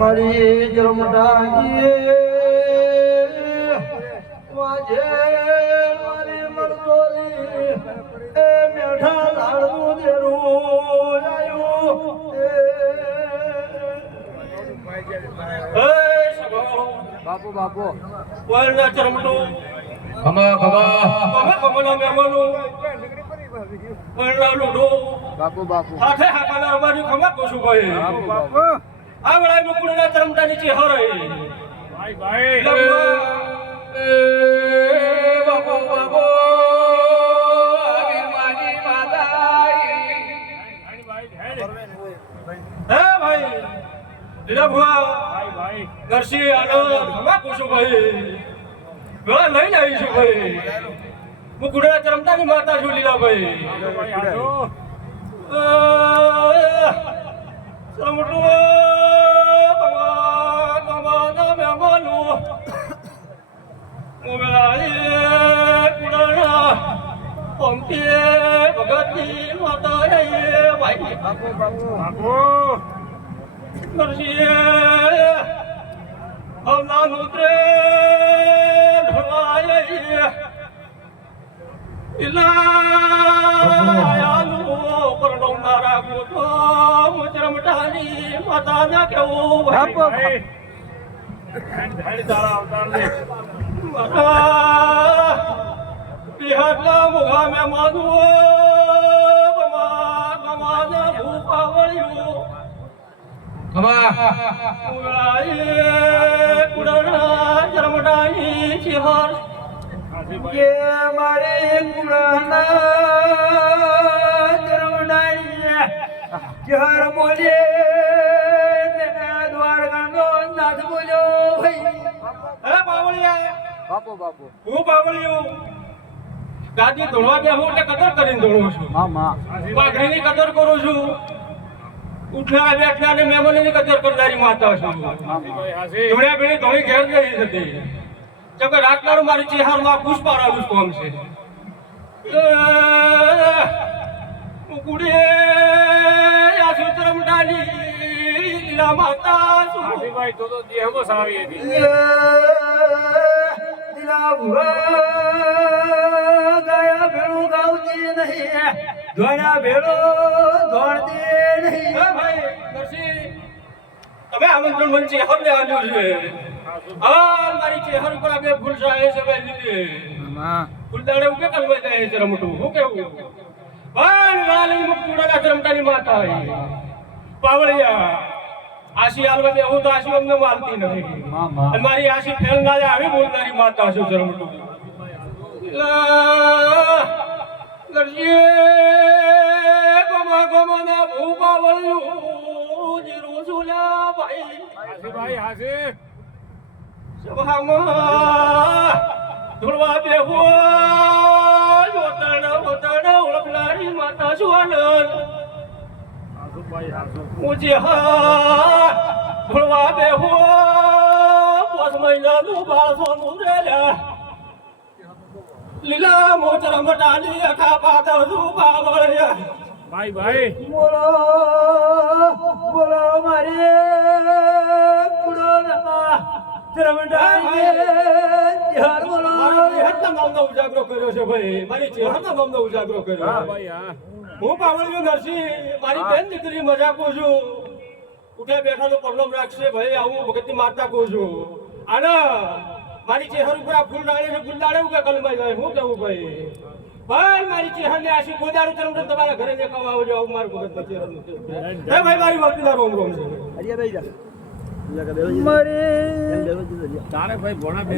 મારી જરમડાજી વાજે મારી મરદોલી એ મેઠા લાડનું દેરું આયું બાપુ બાપુ વરના ચરમડો ખમા ખમા ખમા મેમનો વરના લોડો બાપુ બાપુ હાથે હાકાના અમારી ખમા કોશું ભાઈ બાપુ બાપુ આવડા મુકુડના ચરમડા નીચે હરે ભાઈ ભાઈ બાપુ બાપુ મારી માતાઈ હે ભાઈ દીરા ભુવા ભાઈ ભાઈ દર્શી આનંદ ખમા કોશું ભાઈ ગળા લઈને આવીશું ભાઈ મુકુડના ચરમડાની માતા છું લીલા ભાઈ ભાઈ આજો ચરમડો બાપુ બાપુ માતા કેવું ભાઈ ધડ તારા અવતાર ને બિહારના મુખા મેં માનું ગમાના ભૂપા વળ્યું કુડાના જરમડાની ચિહર કે મારે કુડાના જરમડાની ચિહર બોલે દ્વારકાનો નાથ બોલ્યો ભાઈ હે બાવળિયા બાપુ બાપુ હું બાવળિયો ગાદી ધોળવા બેહું એટલે કદર કરીને ધોળું છું મામા પાઘડીની કદર કરું છું ઉઠનારા બેઠનારા મહેમાનોની કદર કરનારી માતા છું ભાઈ હાસી ધોળ્યા ભેળી ધોળી ઘેર ગઈ હતી ચકો રાતનારું મારી ચિહારમાં પુષ્પ આરાવું કોમ છે કુડે આ સૂત્રમડાની લીલા માતા છું હાસી ભાઈ તો દેહમાં સાવી હતી દિલા ભુવા ગયા ભેળું ગાવતી નહીં ધોળ્યા ભેળો દોડતી નહીં ભાઈ દર્શી તમે આમંત્રણ મને ચેહર ને આલ્યું છે હા મારી ચેહર ઉપર આપણે ફૂલ સાહે છે ભાઈ લીધે મામા ફૂલદાડે ઉકે કલવા જાય છે રમતું હું કેવું ભાઈ વાલી મુક્તુડાના ચરમટાની માતા આવી પાવળિયા આશી આલવા બે હું તો આશી અમને માલતી નથી મામા અને મારી આશી ફેલ ના જાય આવી બોલનારી માતા છું જરમટું દર્શી ગમા ગમાના ભૂપા વળ્યું જીરું સુલ્યા ભાઈ હાસી ભાઈ હાસી સભામાં ધોળવા બેહો ઓતણ ઓળખનારી માતા છું આનંદ હાસુ ભાઈ હાસુ મુજે હા ધોળવા બેહો 5 મહિનાનું બાળ સોનું રેલા લીલા મોચર મટાલી અખા પાતળ રૂપા વળ્યા ભાઈ ભાઈ બોલો બોલો મારે કુડો ના ચરમડાઈ યાર બોલો હેતના નામનો ઉજાગરો કર્યો છે ભાઈ મારી ચેહરના નામનો ઉજાગરો કર્યો હા ભાઈ હા હું પાવળિયો નરસિંહ મારી બેન દીકરી મજાકો છું ઉઠ્યા બેઠાનો પ્રોબ્લેમ રાખશે ભાઈ આવું ભગતની માતા કહું છું આના મારી ચેહર ઉપર આ ફૂલ ડાળે છે ગુલદાડે ઉગે કલમાઈ જાય હું કેવું ભાઈ ભાઈ મારી ચેહરને આશી ગોદાડું ચરમડો તમારા ઘરે દેખાવા આવજો આવું મારું ભગતના ચેહરનું હે ભાઈ મારી વળતીના રોમ રોમ છે અરિયા બેહી જા મારે તારે ભાઈ ભણા બે